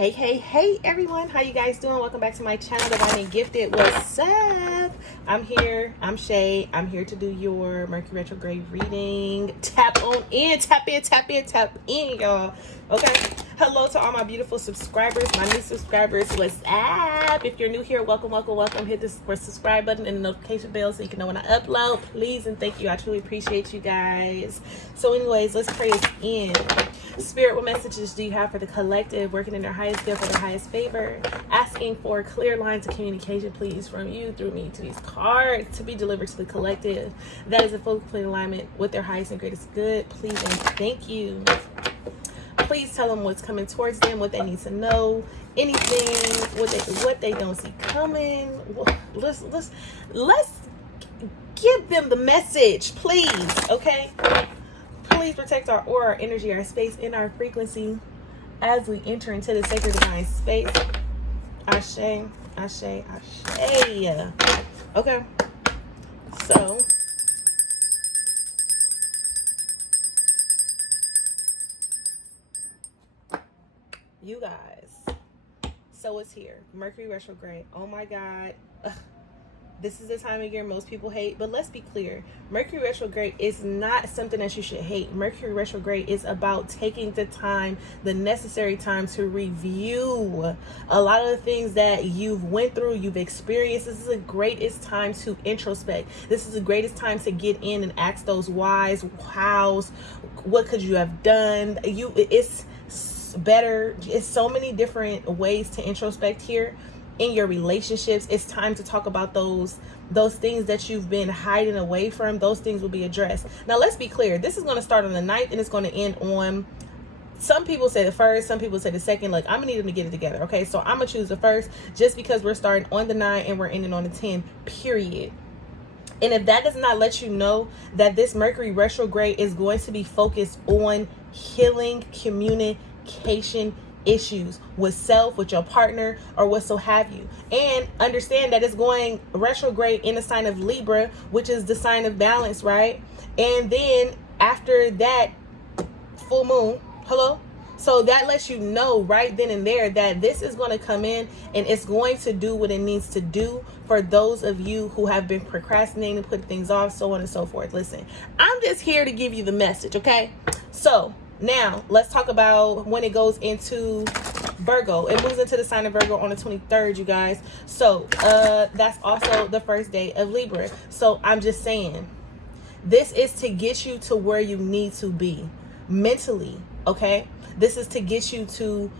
Hey everyone, how you guys doing? Welcome back to my channel, Divine and Gifted. What's up? I'm Shay. I'm here to do your Mercury Retrograde reading. Tap in, y'all. Okay. Hello to all my beautiful subscribers, my new subscribers. What's up? If you're new here, welcome. Hit the subscribe button and the notification bell so you can know when I upload. Please and thank you. I truly appreciate you guys. So anyways, let's pray us in. Spirit, what messages do you have for the collective working in their highest good for their highest favor? Asking for clear lines of communication, please, from you through me to these cards to be delivered to the collective. That is a full complete alignment with their highest and greatest good. Please and thank you. Please tell them what's coming towards them, what they need to know, anything, what they don't see coming. Let's give them the message, please. Okay. Please protect our aura, our energy, our space, and our frequency as we enter into the sacred divine space. Ashe. Okay. So, you guys. So it's here. Mercury retrograde. Oh my God. Ugh. This is the time of year most people hate, but let's be clear. Mercury retrograde is not something that you should hate. Mercury retrograde is about taking the time, the necessary time to review a lot of the things that you've went through, you've experienced. This is the greatest time to introspect. This is the greatest time to get in and ask those whys, hows, what could you have done? It's better. It's so many different ways to introspect here. In your relationships, it's time to talk about those things that you've been hiding away from. Those things will be addressed. Now, let's be clear. This is going to start on the 9th and it's going to end on, some people say the 1st, some people say the 2nd. Look, I'm going to need them to get it together. Okay, so I'm going to choose the 1st just because we're starting on the 9th and we're ending on the 10th, period. And if that does not let you know that this Mercury retrograde is going to be focused on healing, communication, issues with self, with your partner, or what so have you, and understand that it's going retrograde in the sign of Libra, which is the sign of balance, right? And then after that, full moon, so that lets you know right then and there that this is going to come in and it's going to do what it needs to do for those of you who have been procrastinating, put things off, so on and so forth. Listen, I'm just here to give you the message, okay? So now, let's talk about when it goes into Virgo. It moves into the sign of Virgo on the 23rd, you guys. So, that's also the first day of Libra. So, I'm just saying, this is to get you to where you need to be mentally, okay? This is to get you to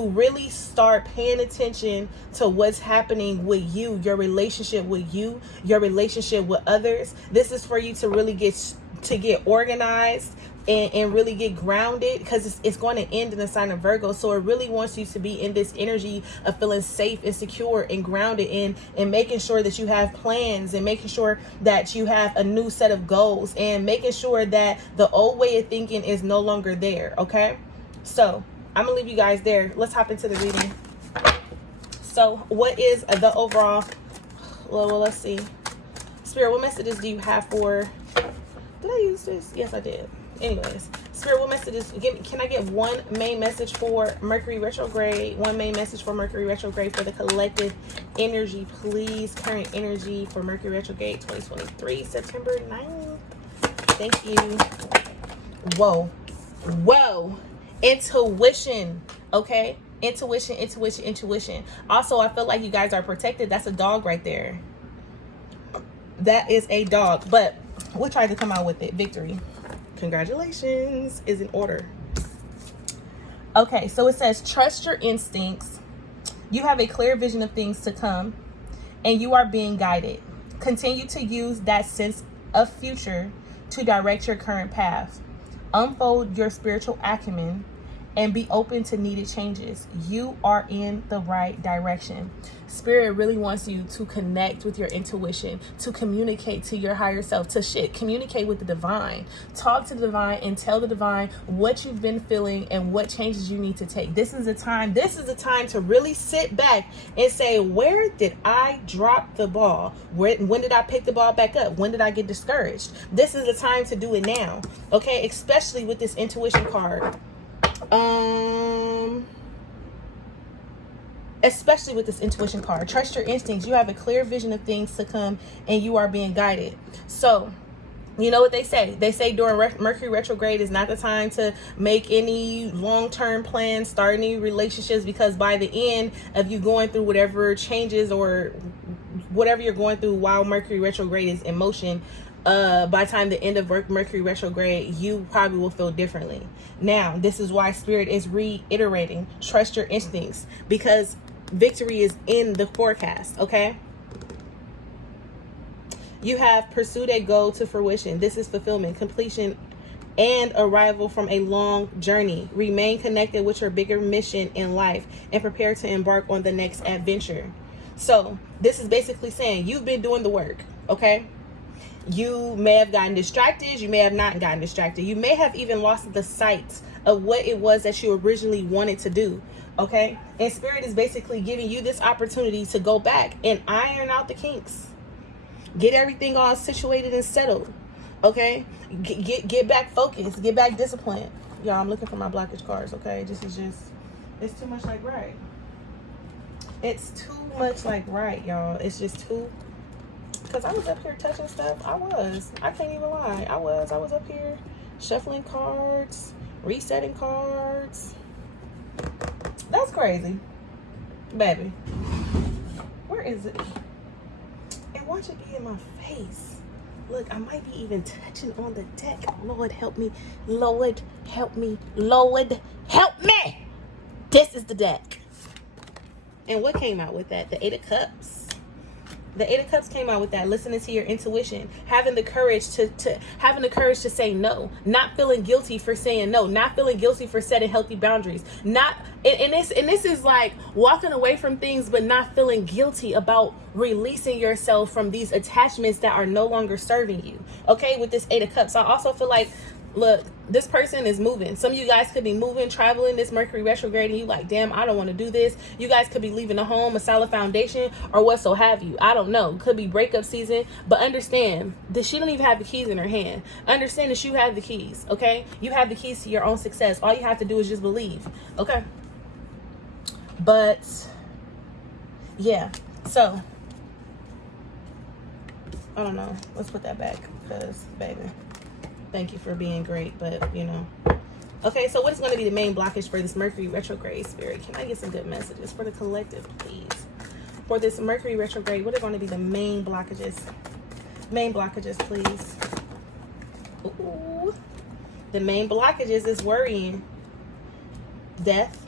really start paying attention to what's happening with you, your relationship with you, your relationship with others. This is for you to really get organized and really get grounded, because it's going to end in the sign of Virgo. So it really wants you to be in this energy of feeling safe and secure and grounded and making sure that you have plans and making sure that you have a new set of goals and making sure that the old way of thinking is no longer there. Okay, so I'm gonna leave you guys there. Let's hop into the reading. So what is the overall, well, let's see. Spirit, what messages do you have for, did I use this? Yes, I did. Anyways, Spirit, what messages, can I get one main message for Mercury retrograde? One main message for Mercury retrograde for the collective energy, please. Current energy for Mercury retrograde 2023, September 9th. Thank you. Whoa. Intuition, okay? Intuition. Also, I feel like you guys are protected. That's a dog right there. That is a dog, but we'll try to come out with it. Victory. Congratulations is in order. Okay, so it says, trust your instincts. You have a clear vision of things to come, and you are being guided. Continue to use that sense of future to direct your current path. Unfold your spiritual acumen and be open to needed changes. You are in the right direction. Spirit really wants you to connect with your intuition, to communicate to your higher self, to communicate with the divine. Talk to the divine and tell the divine what you've been feeling and what changes you need to take. This is the time to really sit back and say, where did I drop the ball? When did I pick the ball back up? When did I get discouraged? This is the time to do it now. Okay, especially with this intuition card. especially with this intuition card. Trust your instincts. You have a clear vision of things to come, and you are being guided. So you know what they say? They say during Mercury retrograde is not the time to make any long-term plans, start any relationships, because by the end of you going through whatever changes or whatever you're going through while Mercury retrograde is in motion, by the time the end of Mercury retrograde, you probably will feel differently. Now, this is why Spirit is reiterating, trust your instincts, because victory is in the forecast, okay? You have pursued a goal to fruition. This is fulfillment, completion, and arrival from a long journey. Remain connected with your bigger mission in life and prepare to embark on the next adventure. So this is basically saying you've been doing the work, okay? You may have gotten distracted. You may have not gotten distracted. You may have even lost the sight of what it was that you originally wanted to do, okay? And Spirit is basically giving you this opportunity to go back and iron out the kinks. Get everything all situated and settled, okay? Get back focused. Get back disciplined. Y'all, I'm looking for my blockage cards, okay? This is just, it's too much like right. It's too much like right, y'all. It's just too, because I was up here touching stuff. I can't even lie. I was up here shuffling cards, resetting cards. That's crazy. Baby, where is it? And watch it be in my face. Look, I might be even touching on the deck. Lord, help me. Lord, help me. Lord, help me. This is the deck. And what came out with that? The Eight of Cups. The Eight of Cups came out with that. Listening to your intuition, having the courage to say no, not feeling guilty for saying no, not feeling guilty for setting healthy boundaries, and this is like walking away from things, but not feeling guilty about releasing yourself from these attachments that are no longer serving you. Okay, with this Eight of Cups, I also feel like, look, this person is moving. Some of you guys could be moving, traveling this Mercury retrograde, and you like, damn, I don't want to do this. You guys could be leaving a home, a solid foundation, or what so have you. I don't know. Could be breakup season, but understand that she don't even have the keys in her hand. Understand that you have the keys, okay? You have the keys to your own success. All you have to do is just believe, okay? But, yeah, so, I don't know. Let's put that back, because, baby, thank you for being great, but, you know. Okay, so what is going to be the main blockage for this Mercury retrograde, Spirit? Can I get some good messages for the collective, please? For this Mercury retrograde, what are going to be the main blockages? Main blockages, please. Ooh. The main blockages is worrying, death,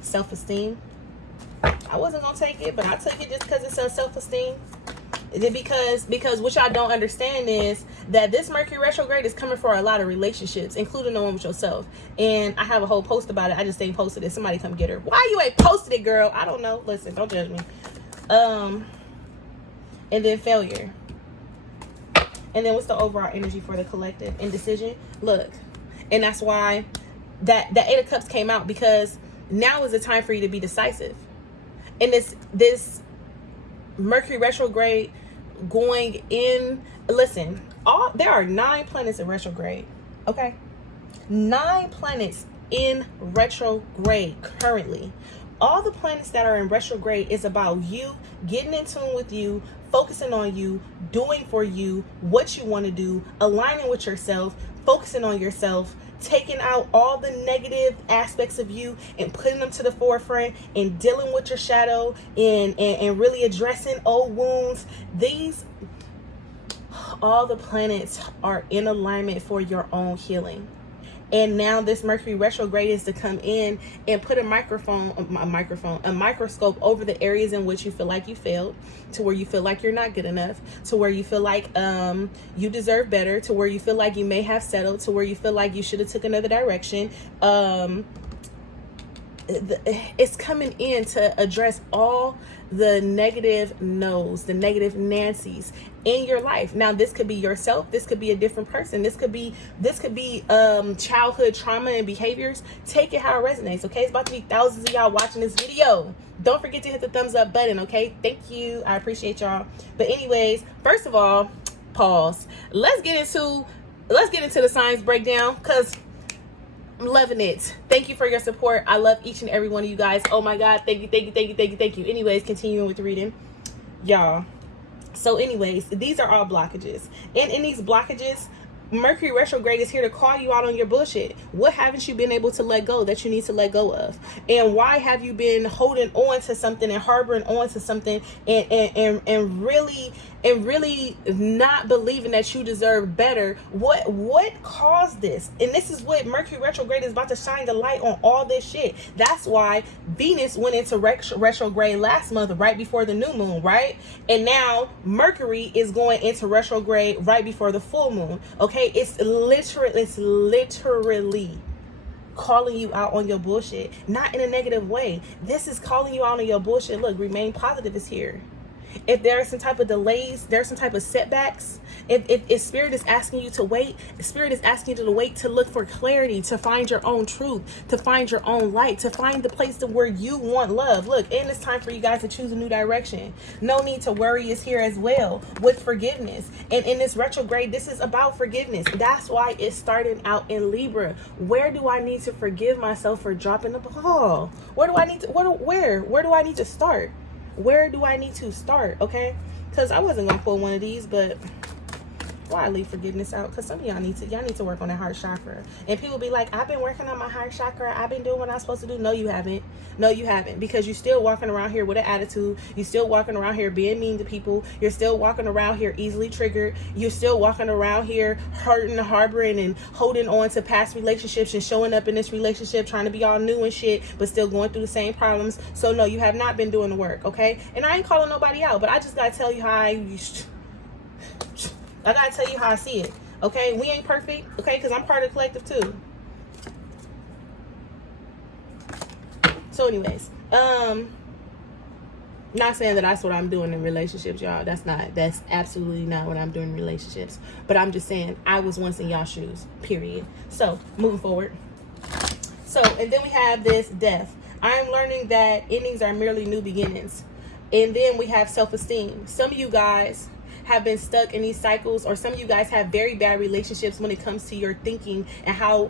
self-esteem. I wasn't going to take it, but I took it just because it's on self-esteem. Because what y'all don't understand is that this Mercury retrograde is coming for a lot of relationships, including the one with yourself. And I have a whole post about it. I just ain't posted it. Somebody come get her. Why you ain't posted it, girl? I don't know. Listen, don't judge me. And then failure. And then what's the overall energy for the collective? Indecision. Look, and that's why that Eight of Cups came out, because now is the time for you to be decisive. And this Mercury retrograde going in, listen, there are 9 planets in retrograde, okay? 9 planets in retrograde currently. All the planets that are in retrograde is about you getting in tune with you, focusing on you, doing for you what you want to do, aligning with yourself, focusing on yourself, taking out all the negative aspects of you and putting them to the forefront, and dealing with your shadow, and really addressing old wounds. All the planets are in alignment for your own healing. And now this Mercury retrograde is to come in and put a microscope over the areas in which you feel like you failed, to where you feel like you're not good enough, to where you feel like you deserve better, to where you feel like you may have settled, to where you feel like you should have took another direction. It's coming in to address all the negative no's, the negative Nancy's in your life. Now, this could be yourself. This could be a different person. This could be childhood trauma and behaviors. Take it how it resonates, okay? It's about to be thousands of y'all watching this video. Don't forget to hit the thumbs up button, okay? Thank you. I appreciate y'all. But anyways, first of all, pause. Let's get into the science breakdown, because I'm loving it. Thank you for your support. I love each and every one of you guys. Oh my God. Thank you, thank you, thank you, thank you, thank you. Anyways, continuing with the reading. Y'all. So anyways, these are all blockages. And in these blockages, Mercury retrograde is here to call you out on your bullshit. What haven't you been able to let go that you need to let go of? And why have you been holding on to something and harboring on to something and really not believing that you deserve better? What caused this? And this is what Mercury retrograde is about to shine the light on, all this shit. That's why Venus went into retrograde last month, right before the new moon, right? And now Mercury is going into retrograde right before the full moon. Okay, it's literally calling you out on your bullshit, not in a negative way. This is calling you out on your bullshit. Look, remain positive is here. If there are some type of delays, there are some type of setbacks, if spirit is asking you to wait, spirit is asking you to wait, to look for clarity, to find your own truth, to find your own light, to find the place where you want love. Look, and it's time for you guys to choose a new direction. No need to worry is here as well with forgiveness. And in this retrograde, this is about forgiveness. That's why it's starting out in Libra. Where do I need to forgive myself for dropping the ball? Where do I need to where do I need to start? Where do I need to start? Okay, because I wasn't gonna pull one of these, but why I leave forgiveness out? Because some of y'all need to work on that heart chakra. And people be like, I've been working on my heart chakra, I've been doing what I'm supposed to do. No, you haven't. No, you haven't, because you're still walking around here with an attitude. You're still walking around here being mean to people. You're still walking around here easily triggered. You're still walking around here hurting, harboring, and holding on to past relationships and showing up in this relationship trying to be all new and shit, but still going through the same problems. So no, you have not been doing the work, okay? And I ain't calling nobody out, but I just gotta tell you how I gotta tell you how I see it, okay? We ain't perfect, okay? Because I'm part of the collective too. So anyways, not saying that that's what I'm doing in relationships, y'all. That's absolutely not what I'm doing in relationships. But I'm just saying I was once in y'all's shoes, period. So moving forward. So, and then we have this death. I am learning that endings are merely new beginnings. And then we have self-esteem. Some of you guys have been stuck in these cycles, or some of you guys have very bad relationships when it comes to your thinking and how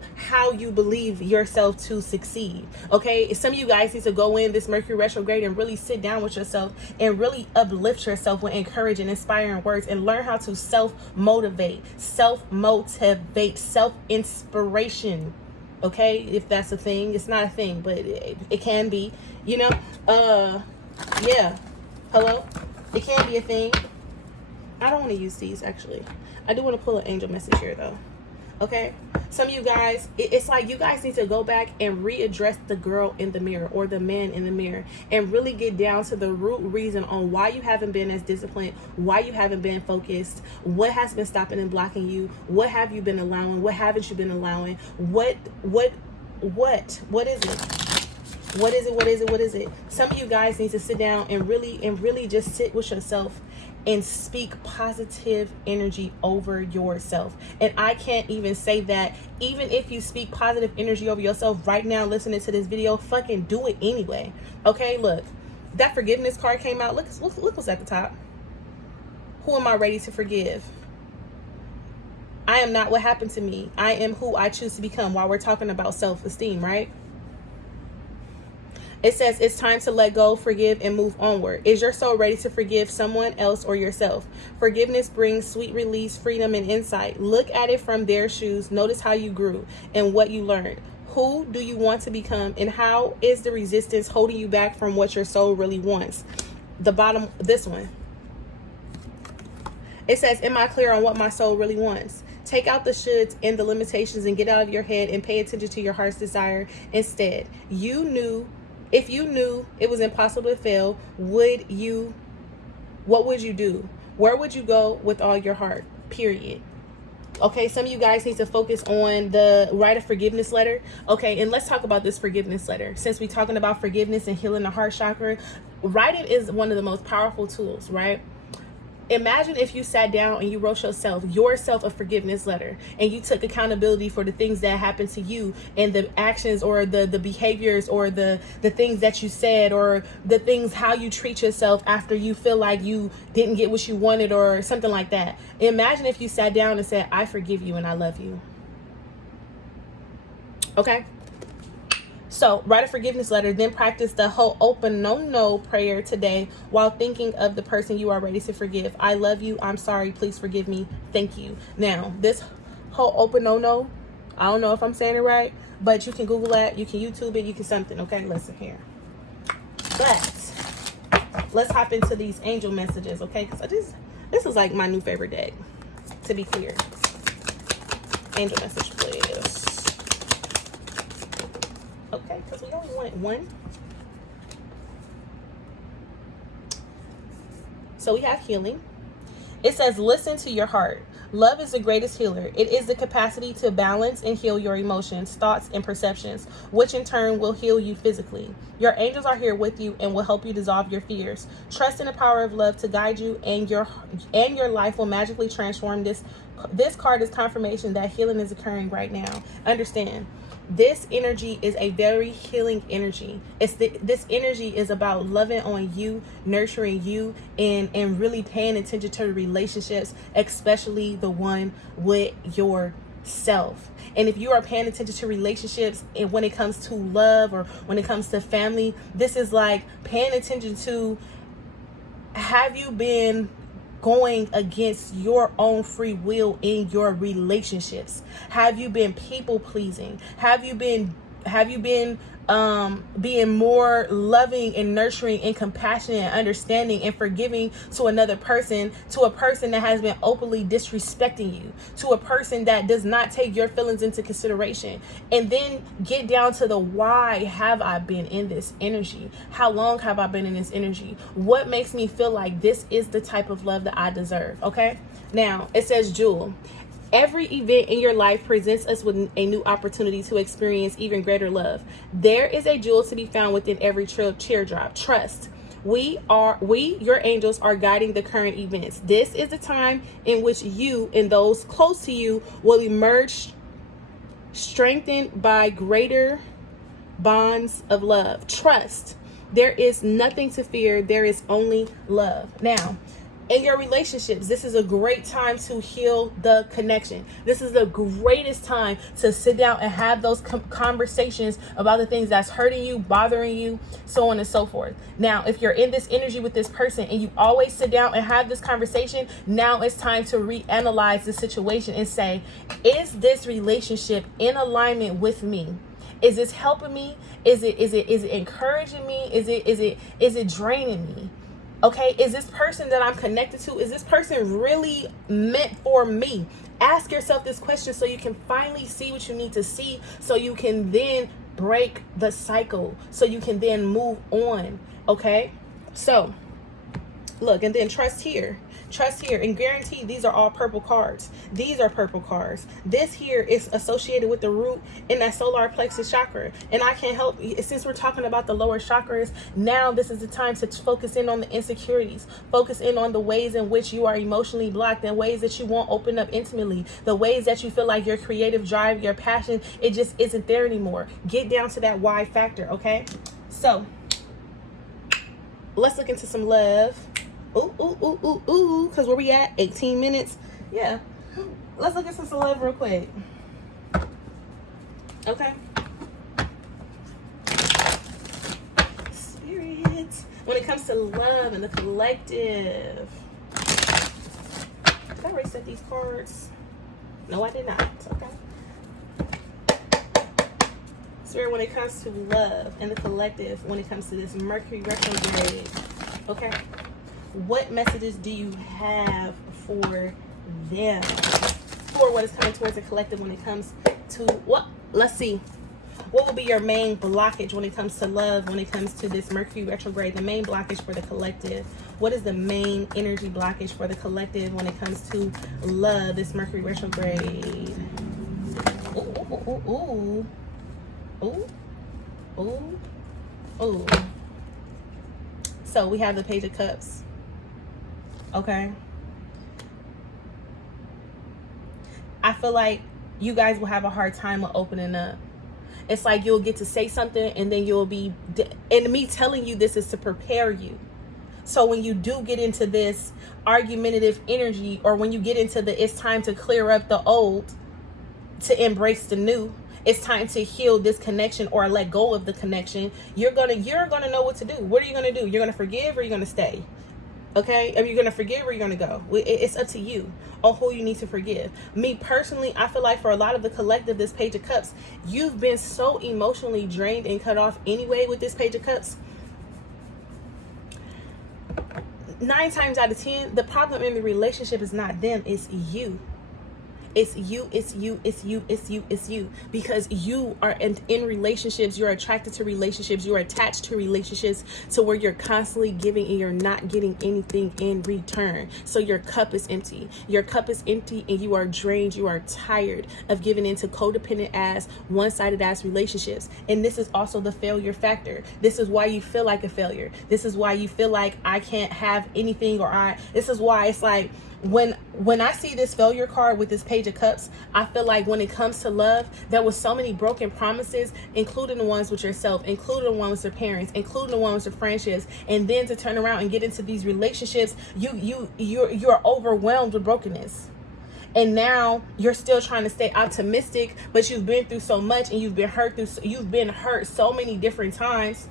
you believe yourself to succeed. Okay, some of you guys need to go in this Mercury retrograde and really sit down with yourself and really uplift yourself with encouraging, inspiring words, and learn how to self-motivate, self-inspiration. Okay, if that's a thing. It's not a thing, but it can be, you know. Yeah, hello, it can be a thing. I don't want to use these, actually. I do want to pull an angel message here, though. Okay? Some of you guys, it's like you guys need to go back and readdress the girl in the mirror or the man in the mirror and really get down to the root reason on why you haven't been as disciplined, why you haven't been focused, what has been stopping and blocking you, what have you been allowing, what haven't you been allowing, what is it? What is it? Some of you guys need to sit down and really just sit with yourself and speak positive energy over yourself. And I can't even say that. Even if you speak positive energy over yourself right now listening to this video, fucking do it anyway. Okay, look, that forgiveness card came out. Look what's at the top. Who am I ready to forgive? I am not what happened to me. I am who I choose to become, while we're talking about self-esteem, right? It says it's time to let go, forgive, and move onward. Is your soul ready to forgive someone else or yourself? Forgiveness brings sweet release, freedom, and insight. Look at it from their shoes. Notice how you grew and what you learned. Who do you want to become, and how is the resistance holding you back from what your soul really wants? The bottom, this one. It says, am I clear on what my soul really wants? Take out the shoulds and the limitations and get out of your head and pay attention to your heart's desire instead. If you knew it was impossible to fail, what would you do? Where would you go with all your heart? Period. Okay, some of you guys need to focus on the write a forgiveness letter. Okay, and let's talk about this forgiveness letter. Since we're talking about forgiveness and healing the heart chakra, writing is one of the most powerful tools, right? Imagine if you sat down and you wrote yourself a forgiveness letter, and you took accountability for the things that happened to you and the actions or the behaviors or the things that you said or the things, how you treat yourself after you feel like you didn't get what you wanted or something like that. Imagine if you sat down and said, I forgive you and I love you. Okay? So write a forgiveness letter, then practice the Ho'oponopono prayer today while thinking of the person you are ready to forgive. I love you. I'm sorry. Please forgive me. Thank you. Now, this Ho'oponopono, I don't know if I'm saying it right, but you can Google that. You can YouTube it. You can something. Okay, listen here. But let's hop into these angel messages, okay? Because this is like my new favorite deck, to be clear. Angel message, please. Okay, because we only want one. So we have healing. It says, listen to your heart. Love is the greatest healer. It is the capacity to balance and heal your emotions, thoughts, and perceptions, which in turn will heal you physically. Your angels are here with you and will help you dissolve your fears. Trust in the power of love to guide you, and your life will magically transform. This card is confirmation that healing is occurring right now. Understand, this energy is a very healing energy. This energy is about loving on you, nurturing you, and really paying attention to the relationships, especially the one with yourself. And if you are paying attention to relationships, and when it comes to love or when it comes to family, this is like paying attention to, have you been going against your own free will in your relationships? Have you been people pleasing? Have you been being more loving and nurturing and compassionate and understanding and forgiving to another person, to a person that has been openly disrespecting you, to a person that does not take your feelings into consideration? And then get down to the why have I been in this energy? How long have I been in this energy? What makes me feel like this is the type of love that I deserve? Okay, now it says, Jewel, every event in your life presents us with a new opportunity to experience even greater love. There is a jewel to be found within every teardrop. Trust. We, your angels, are guiding the current events. This is the time in which you and those close to you will emerge strengthened by greater bonds of love. Trust. There is nothing to fear. There is only love. Now, in your relationships, this is a great time to heal the connection. This is the greatest time to sit down and have those conversations about the things that's hurting you, bothering you, so on and so forth. Now, if you're in this energy with this person and you always sit down and have this conversation, now it's time to reanalyze the situation and say, is this relationship in alignment with me? Is this helping me? Is it encouraging me? Is it draining me? Okay, is this person that I'm connected to, is this person really meant for me? Ask yourself this question so you can finally see what you need to see, so you can then break the cycle, so you can then move on. Okay, so look, and then trust here, and guarantee these are all purple cards. These are purple cards. This here is associated with the root in that solar plexus chakra, and I can't help, since we're talking about the lower chakras, now this is the time to focus in on the insecurities, focus in on the ways in which you are emotionally blocked, and ways that you won't open up intimately, the ways that you feel like your creative drive, your passion, it just isn't there anymore. Get down to that why factor. Okay, so let's look into some love. Ooh, because where we at? 18 minutes. Yeah. Let's look at some love real quick. Okay. Spirit. When it comes to love and the collective. Did I reset these cards? No, I did not. Okay. Spirit, when it comes to love and the collective, when it comes to this Mercury retrograde. Okay. What messages do you have for them? For what is coming towards the collective when it comes to what? Let's see. What will be your main blockage when it comes to love, when it comes to this Mercury retrograde? The main blockage for the collective. What is the main energy blockage for the collective when it comes to love, this Mercury retrograde? Ooh. So we have the Page of Cups. Okay. I feel like you guys will have a hard time with opening up. It's like you'll get to say something and then you'll be, and me telling you this is to prepare you. So when you do get into this argumentative energy, or when you get into the it's time to clear up the old to embrace the new, it's time to heal this connection or let go of the connection, you're gonna know what to do. What are you gonna do? You're gonna forgive or you're gonna stay? Okay, are you gonna forgive or you're gonna go? It's up to you on who you need to forgive. Me personally, I feel like for a lot of the collective, this Page of Cups, you've been so emotionally drained and cut off anyway with this Page of Cups. 9 times out of 10, the problem in the relationship is not them, it's you. It's you, it's you, it's you, it's you, it's you. Because you are in relationships, you're attracted to relationships, you're attached to relationships to where you're constantly giving and you're not getting anything in return. So your cup is empty. Your cup is empty and you are drained. You are tired of giving into codependent ass, one-sided ass relationships. And this is also the failure factor. This is why you feel like a failure. This is why you feel like I can't have anything, or this is why it's like, when I see this failure card with this Page of Cups, I feel like when it comes to love, there was so many broken promises, including the ones with yourself, including the ones with your parents, including the ones with friendships, and then to turn around and get into these relationships, you're overwhelmed with brokenness. And now you're still trying to stay optimistic, but you've been through so much and you've been hurt so many different times.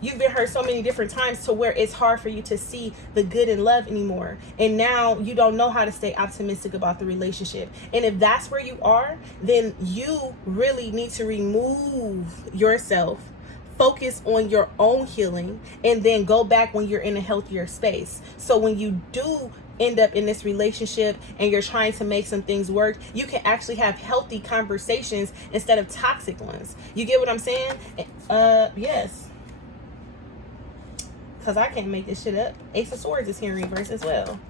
You've been hurt so many different times to where it's hard for you to see the good in love anymore. And now you don't know how to stay optimistic about the relationship. And if that's where you are, then you really need to remove yourself, focus on your own healing, and then go back when you're in a healthier space. So when you do end up in this relationship and you're trying to make some things work, you can actually have healthy conversations instead of toxic ones. You get what I'm saying? Yes. Because I can't make this shit up. Ace of Swords is here in reverse as well.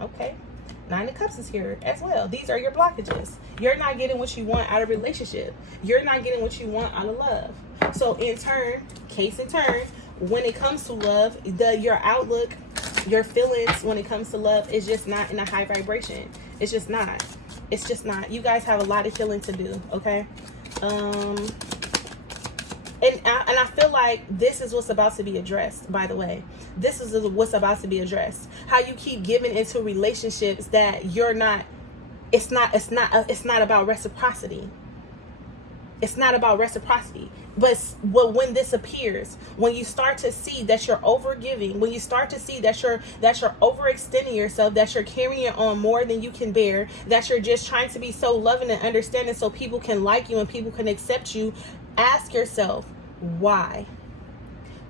Okay. 9 of Cups is here as well. These are your blockages. You're not getting what you want out of relationship. You're not getting what you want out of love. So in turn, case in turn, when it comes to love, your outlook, your feelings when it comes to love is just not in a high vibration. It's just not. It's just not. You guys have a lot of healing to do, okay? And I feel like this is what's about to be addressed, by the way. This is what's about to be addressed. How you keep giving into relationships that you're not, it's not about reciprocity. It's not about reciprocity. But when this appears, when you start to see that you're overgiving, when you start to see that you're overextending yourself, that you're carrying on more than you can bear, that you're just trying to be so loving and understanding so people can like you and people can accept you, ask yourself, why?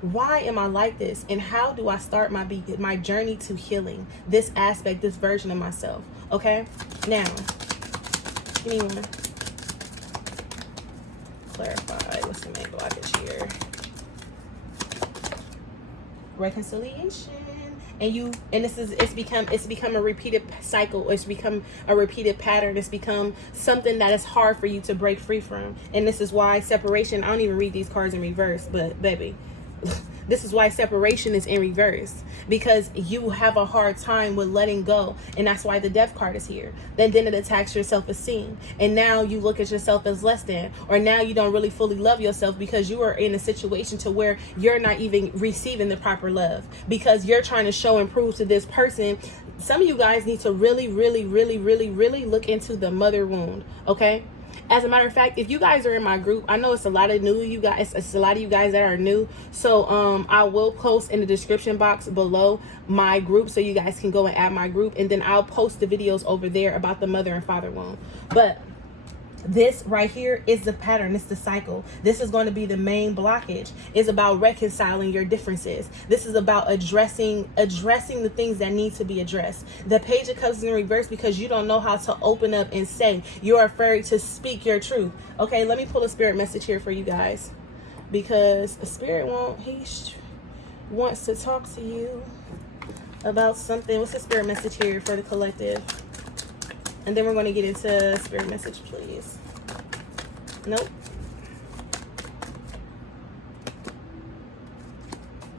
Why am I like this? And how do I start my journey to healing this aspect, this version of myself? Okay? Now, give me one. Clarify. What's the main blockage here? Reconciliation. And it's become a repeated cycle. It's become a repeated pattern. It's become something that is hard for you to break free from. And this is why separation, I don't even read these cards in reverse, but baby, this is why separation is in reverse, because you have a hard time with letting go. And that's why the Death card is here. Then it attacks your self-esteem. And now you look at yourself as less than, or now you don't really fully love yourself because you are in a situation to where you're not even receiving the proper love because you're trying to show and prove to this person. Some of you guys need to really, really, really, really, really look into the mother wound. Okay. As a matter of fact, if you guys are in my group, I know it's a lot of you guys that are new. So I will post in the description box below my group so you guys can go and add my group. And then I'll post the videos over there about the mother and father wound. But this right here is the pattern. It's the cycle. This is going to be the main blockage. It's about reconciling your differences. This is about addressing the things that need to be addressed. The Page of Cups is in reverse because you don't know how to open up and say. You're afraid to speak your truth. Okay, let me pull a spirit message here for you guys, because the spirit wants to talk to you about something. What's the spirit message here for the collective? And then we're going to get into spirit message, please. Nope.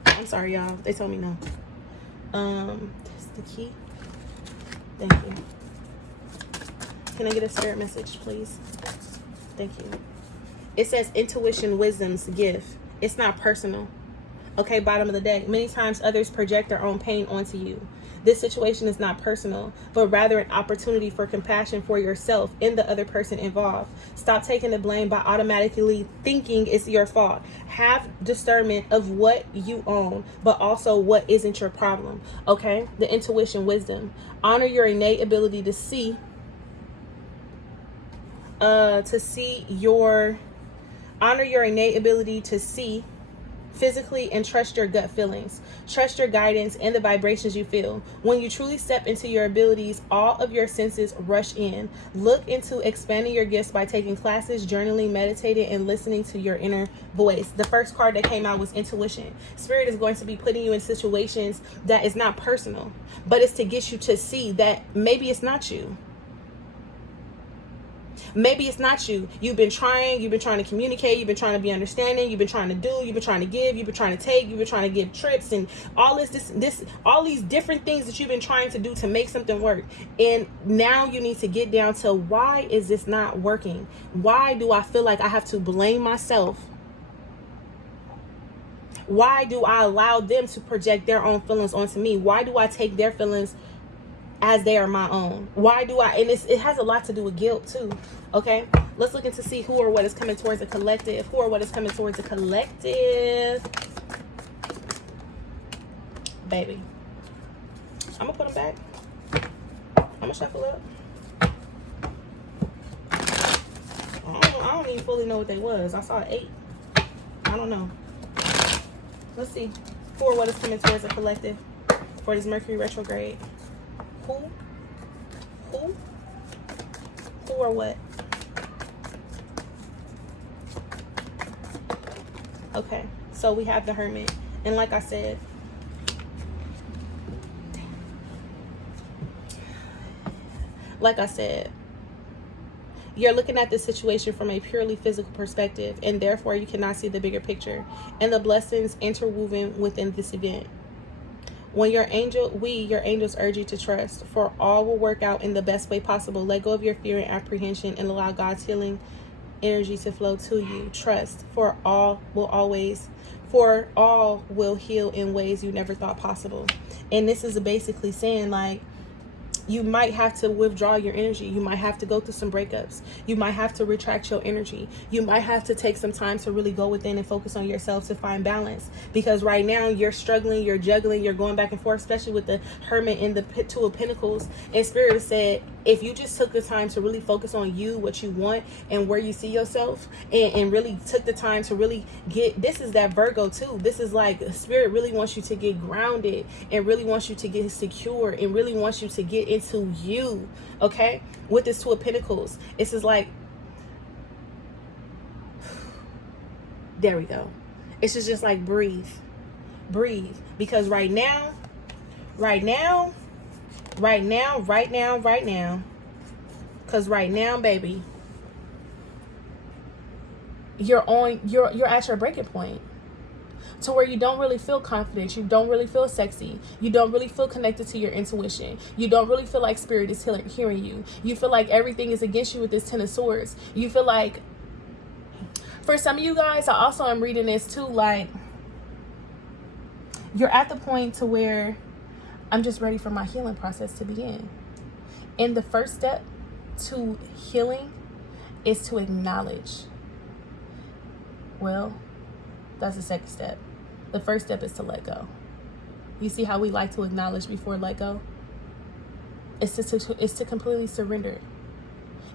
I'm sorry, y'all. They told me no. That's the key. Thank you. Can I get a spirit message, please? Thank you. It says intuition, wisdom's gift. It's not personal. Okay, bottom of the deck. Many times others project their own pain onto you. This situation is not personal, but rather an opportunity for compassion for yourself and the other person involved. Stop taking the blame by automatically thinking it's your fault. Have discernment of what you own, but also what isn't your problem. Okay? The intuition, wisdom. Honor your innate ability to see physically, and trust your gut feelings. Trust your guidance and the vibrations you feel. When you truly step into your abilities, all of your senses rush in. Look into expanding your gifts by taking classes, journaling, meditating, and listening to your inner voice. The first card that came out was intuition. Spirit is going to be putting you in situations that is not personal, but it's to get you to see that maybe it's not you. Maybe it's not you. You've been trying to communicate, you've been trying to be understanding, you've been trying to do, you've been trying to give, you've been trying to take, you've been trying to give trips and all all these different things that you've been trying to do to make something work. And now you need to get down to, why is this not working? Why do I feel like I have to blame myself? Why do I allow them to project their own feelings onto me? Why do I take their feelings as they are my own? Why do I? And it has a lot to do with guilt too. Okay, let's look into see who or what is coming towards the collective. Who or what is coming towards the collective, baby. I'm gonna put them back. I'm gonna shuffle up. I don't even fully know what they was. I saw 8. I don't know. Let's see who or what is coming towards the collective for this Mercury retrograde. Who or what? Okay, so we have the Hermit, and like I said, you're looking at this situation from a purely physical perspective, and therefore you cannot see the bigger picture and the blessings interwoven within this event. When your angels urge you to trust, for all will work out in the best way possible. Let go of your fear and apprehension and allow God's healing energy to flow to you. Trust, for all will heal in ways you never thought possible. And this is basically saying, like, you might have to withdraw your energy. You might have to go through some breakups. You might have to retract your energy. You might have to take some time to really go within and focus on yourself to find balance. Because right now you're struggling, you're juggling, you're going back and forth, especially with the Hermit and the Two of Pentacles. And Spirit said, if you just took the time to really focus on you, what you want, and where you see yourself, and really took the time to really this is that Virgo too. This is like, Spirit really wants you to get grounded and really wants you to get secure and really wants you to get into you. Okay, with this Two of Pentacles, this is like, there we go. It's just like breathe, because right now, because right now, baby, you're at your breaking point, to where you don't really feel confident, you don't really feel sexy, you don't really feel connected to your intuition, you don't really feel like Spirit is hearing you. You feel like everything is against you with this Ten of Swords. You feel like, for some of you guys, I also am reading this too, like, you're at the point to where I'm just ready for my healing process to begin. And the first step to healing is to acknowledge. Well, that's the second step. The first step is to let go. You see how we like to acknowledge before let go? It's to completely surrender.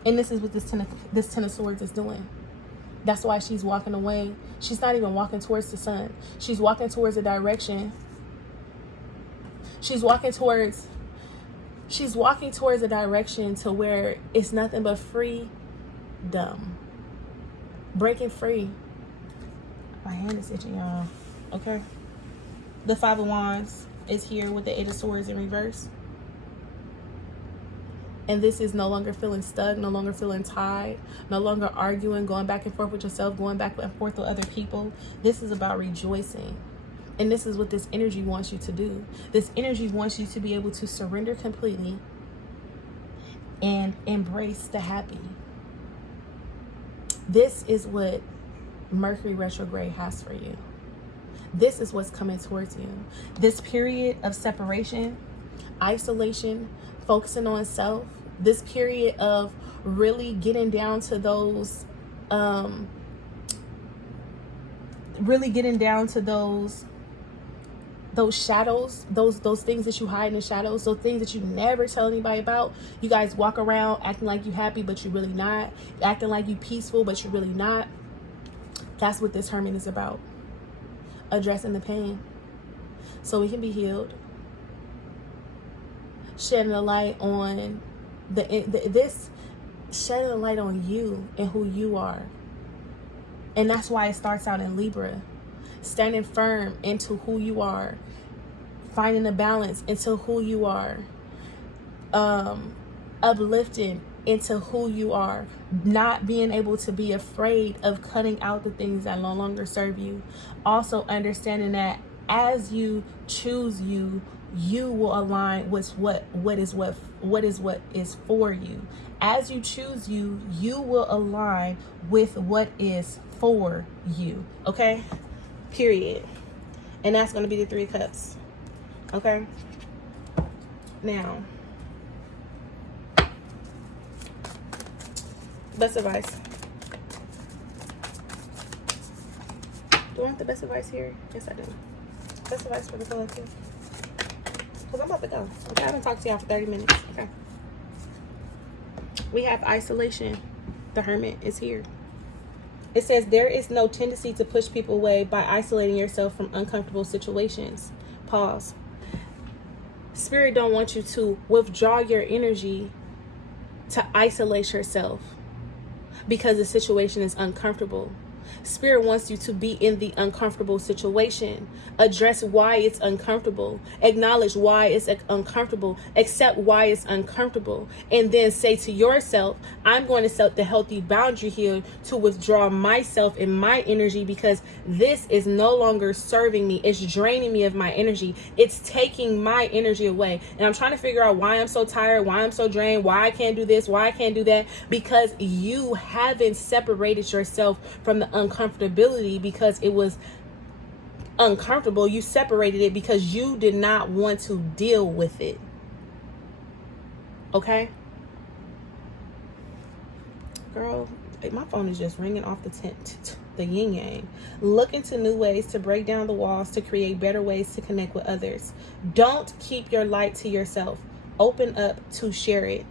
And this is what this Ten of Swords is doing. That's why she's walking away. She's not even walking towards the sun. She's walking towards a direction. She's walking towards a direction to where it's nothing but freedom. Breaking free. My hand is itching, y'all. Okay. The Five of Wands is here with the Eight of Swords in reverse. And this is no longer feeling stuck, no longer feeling tied, no longer arguing, going back and forth with yourself, going back and forth with other people. This is about rejoicing. And this is what this energy wants you to do. This energy wants you to be able to surrender completely and embrace the happy. This is what Mercury retrograde has for you. This is what's coming towards you. This period of separation, isolation, focusing on self, this period of really getting down to those those shadows, those things that you hide in the shadows, those things that you never tell anybody about. You guys walk around acting like you happy, but you're really not. Acting like you peaceful, but you're really not. That's what this Hermit is about. Addressing the pain so it can be healed. Shedding a light on shedding a light on you and who you are. And that's why it starts out in Libra. Standing firm into who you are. Finding a balance into who you are. Uplifting into who you are. Not being able to be afraid of cutting out the things that no longer serve you. Also understanding that as you choose you will align with what is for you. As you choose you will align with what is for you. Okay? Period. And that's going to be the Three of Cups. Okay? Now, best advice. Do I want the best advice here? Yes, I do. Best advice for the collective. Because I'm about to go. Okay, I haven't talked to y'all for 30 minutes. Okay. We have isolation. The Hermit is here. It says there is no tendency to push people away by isolating yourself from uncomfortable situations. Pause. Spirit don't want you to withdraw your energy to isolate yourself because the situation is uncomfortable. Spirit wants you to be in the uncomfortable situation. Address why it's uncomfortable. Acknowledge why it's uncomfortable. Accept why it's uncomfortable. And then say to yourself, I'm going to set the healthy boundary here to withdraw myself and my energy because this is no longer serving me. It's draining me of my energy. It's taking my energy away. And I'm trying to figure out why I'm so tired, why I'm so drained, why I can't do this, why I can't do that. Because you haven't separated yourself from the uncomfortability because it was uncomfortable. You separated it because you did not want to deal with it. Okay? Girl, my phone is just ringing off the yin yang. Look into new ways to break down the walls to create better ways to connect with others. Don't keep your light to yourself. Open up to share it.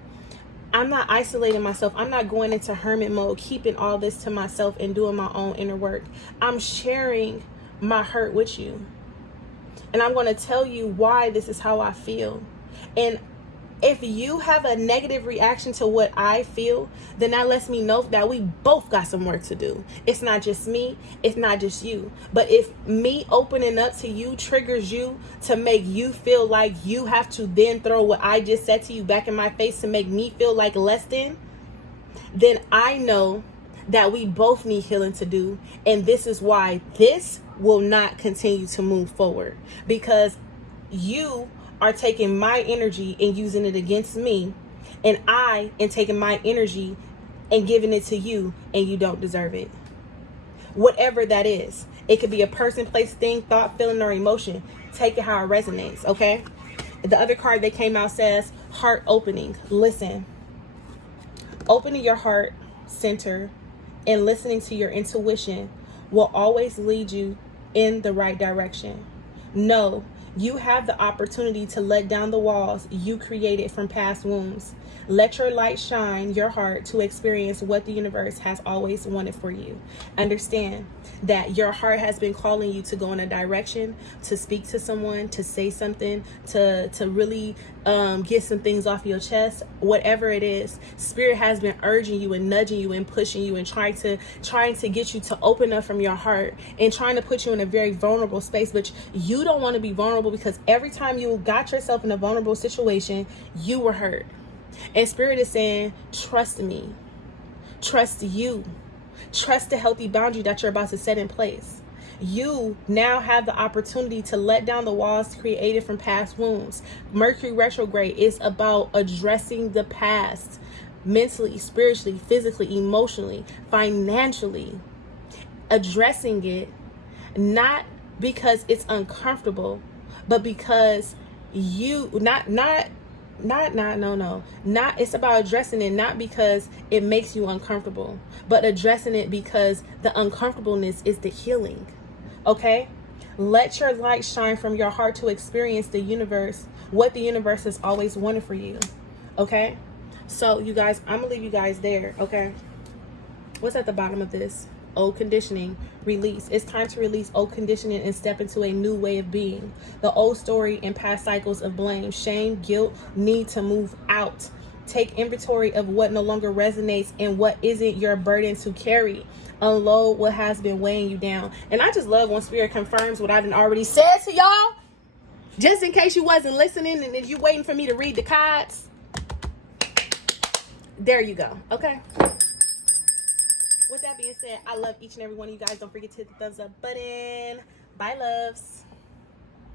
I'm not isolating myself. I'm not going into hermit mode, keeping all this to myself and doing my own inner work. I'm sharing my hurt with you. And I'm going to tell you why this is how I feel. And if you have a negative reaction to what I feel, then that lets me know that we both got some work to do. It's not just me. It's not just you. But if me opening up to you triggers you to make you feel like you have to then throw what I just said to you back in my face to make me feel like less than, then I know that we both need healing to do. And this is why this will not continue to move forward. Because you are taking my energy and using it against me, and I am taking my energy and giving it to you, and you don't deserve it. Whatever that is. It could be a person, place, thing, thought, feeling, or emotion. Take it how it resonates, okay? The other card that came out says heart opening. Listen. Opening your heart center and listening to your intuition will always lead you in the right direction. No. You have the opportunity to let down the walls you created from past wounds. Let your light shine your heart to experience what the universe has always wanted for you. Understand that your heart has been calling you to go in a direction, to speak to someone, to say something, to really get some things off your chest. Whatever it is, Spirit has been urging you and nudging you and pushing you and trying to get you to open up from your heart and trying to put you in a very vulnerable space. But you don't want to be vulnerable because every time you got yourself in a vulnerable situation, you were hurt. And Spirit is saying, trust me. Trust you. Trust the healthy boundary that you're about to set in place. You now have the opportunity to let down the walls created from past wounds. Mercury Retrograde is about addressing the past mentally, spiritually, physically, emotionally, financially. Addressing it, not because it's uncomfortable, but because it's about addressing it, not because it makes you uncomfortable, but addressing it because the uncomfortableness is the healing. Okay? Let your light shine from your heart to experience the universe, what the universe has always wanted for you. Okay? So, you guys, I'm going to leave you guys there. Okay? What's at the bottom of this? Old conditioning, release. It's time to release old conditioning and step into a new way of being. The old story and past cycles of blame, shame, guilt need to move out. Take inventory of what no longer resonates and what isn't your burden to carry. Unload what has been weighing you down. And I just love when Spirit confirms what I done already said to y'all. Just in case you wasn't listening and if you waiting for me to read the cards. There you go. Okay. With that being said, I love each and every one of you guys. Don't forget to hit the thumbs up button. Bye, loves.